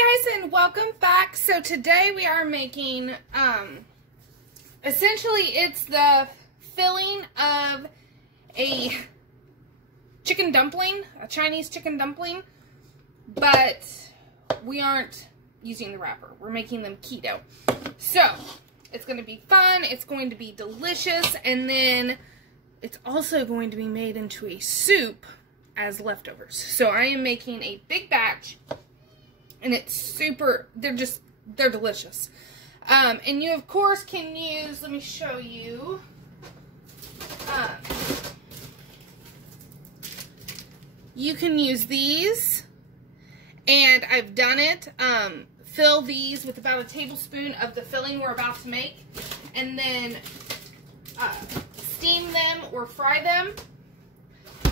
Hi guys, and welcome back. So today we are making, essentially it's the filling of a chicken dumpling, a Chinese chicken dumpling, but we aren't using the wrapper. We're making them keto. So it's going to be fun, it's going to be delicious, and then it's also going to be made into a soup as leftovers. So I am making a big batch. And it's super, they're delicious. And you, of course, can use, let me show you. You can use these. And I've done it. Fill these with about a tablespoon of the filling we're about to make. And then steam them or fry them.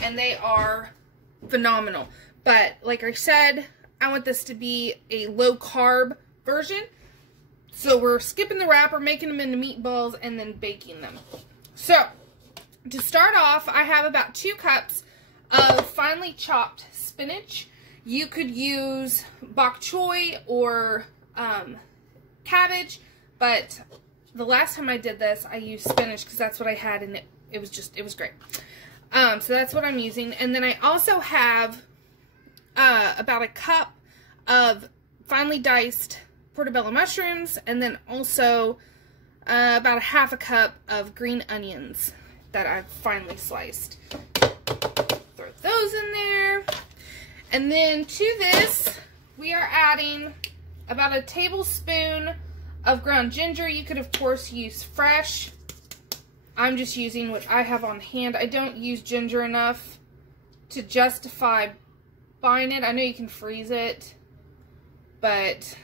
And they are phenomenal. But, like I said, I want this to be a low-carb version. So we're skipping the wrapper, making them into meatballs, and then baking them. So, to start off, I have about 2 cups of finely chopped spinach. You could use bok choy or cabbage, but the last time I did this, I used spinach because that's what I had, and it was great. So that's what I'm using. And then I also have about a cup of finely diced portobello mushrooms, and then also about a half a cup of green onions that I've finely sliced. Throw those in there. And then to this, we are adding about a tablespoon of ground ginger. You could, of course, use fresh. I'm just using what I have on hand. I don't use ginger enough to justify buying it. I know you can freeze it, but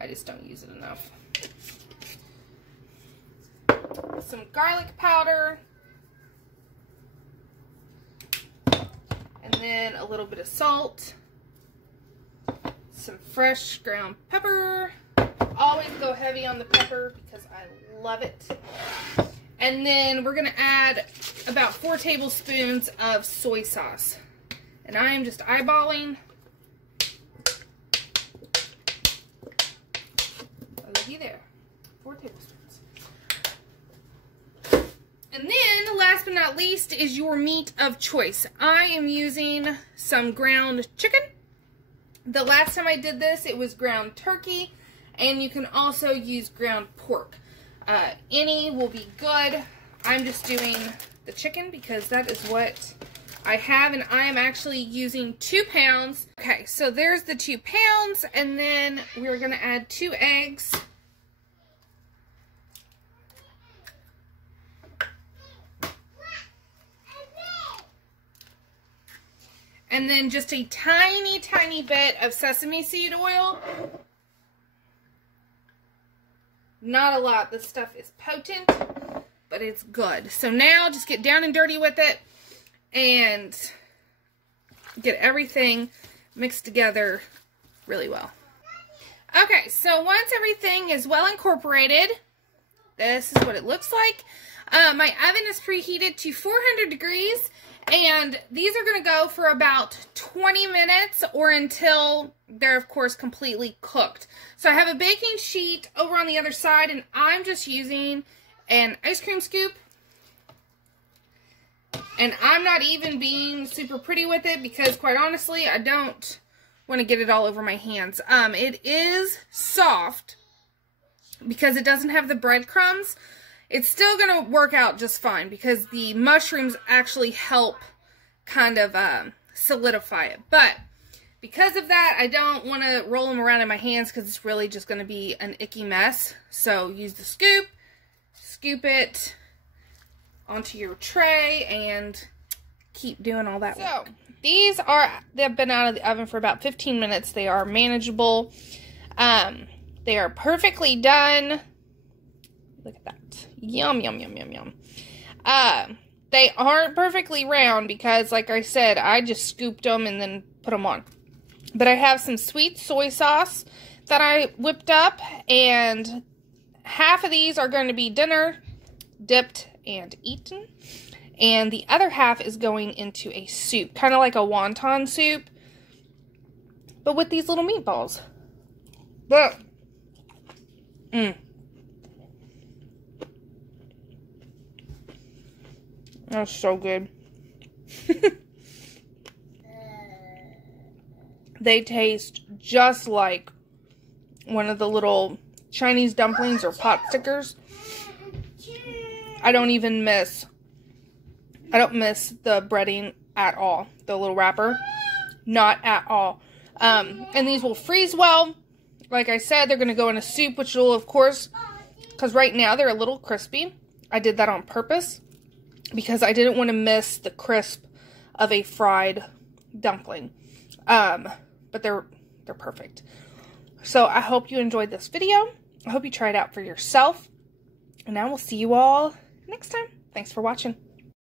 I just don't use it enough. Some garlic powder, and then a little bit of salt, some fresh ground pepper. Always go heavy on the pepper because I love it. And then we're going to add about 4 tablespoons of soy sauce. And I am just eyeballing. Oh, looky there. 4 tablespoons. And then, last but not least, is your meat of choice. I am using some ground chicken. The last time I did this, it was ground turkey. And you can also use ground pork. Any will be good. I'm just doing the chicken because that is what I have, and I am actually using 2 pounds. Okay, so there's the 2 pounds, and then we're going to add 2 eggs. And then just a tiny, tiny bit of sesame seed oil. Not a lot. This stuff is potent, but it's good. So now just get down and dirty with it and get everything mixed together really well. Okay, so once everything is well incorporated, this is what it looks like. My oven is preheated to 400 degrees, and these are going to go for about 20 minutes or until they're, of course, completely cooked. So I have a baking sheet over on the other side, and I'm just using an ice cream scoop. And I'm not even being super pretty with it because, quite honestly, I don't want to get it all over my hands. It is soft because it doesn't have the breadcrumbs. It's still going to work out just fine because the mushrooms actually help kind of solidify it. But because of that, I don't want to roll them around in my hands because it's really just going to be an icky mess. So use the scoop, scoop it onto your tray, and keep doing all that work. So, they've been out of the oven for about 15 minutes. They are manageable. They are perfectly done. Look at that. Yum, yum, yum, yum, yum. They aren't perfectly round because, like I said, I just scooped them and then put them on. But I have some sweet soy sauce that I whipped up, and half of these are going to be dinner, dipped, and eaten, and the other half is going into a soup, kind of like a wonton soup. but with these little meatballs. But, that's so good. They taste just like one of the little Chinese dumplings or pot stickers. I don't miss the breading at all. The little wrapper. Not at all. And these will freeze well. Like I said, they're going to go in a soup, which will, of course, because right now they're a little crispy. I did that on purpose because I didn't want to miss the crisp of a fried dumpling. But they're perfect. So I hope you enjoyed this video. I hope you try it out for yourself. And I will see you all next time. Thanks for watching.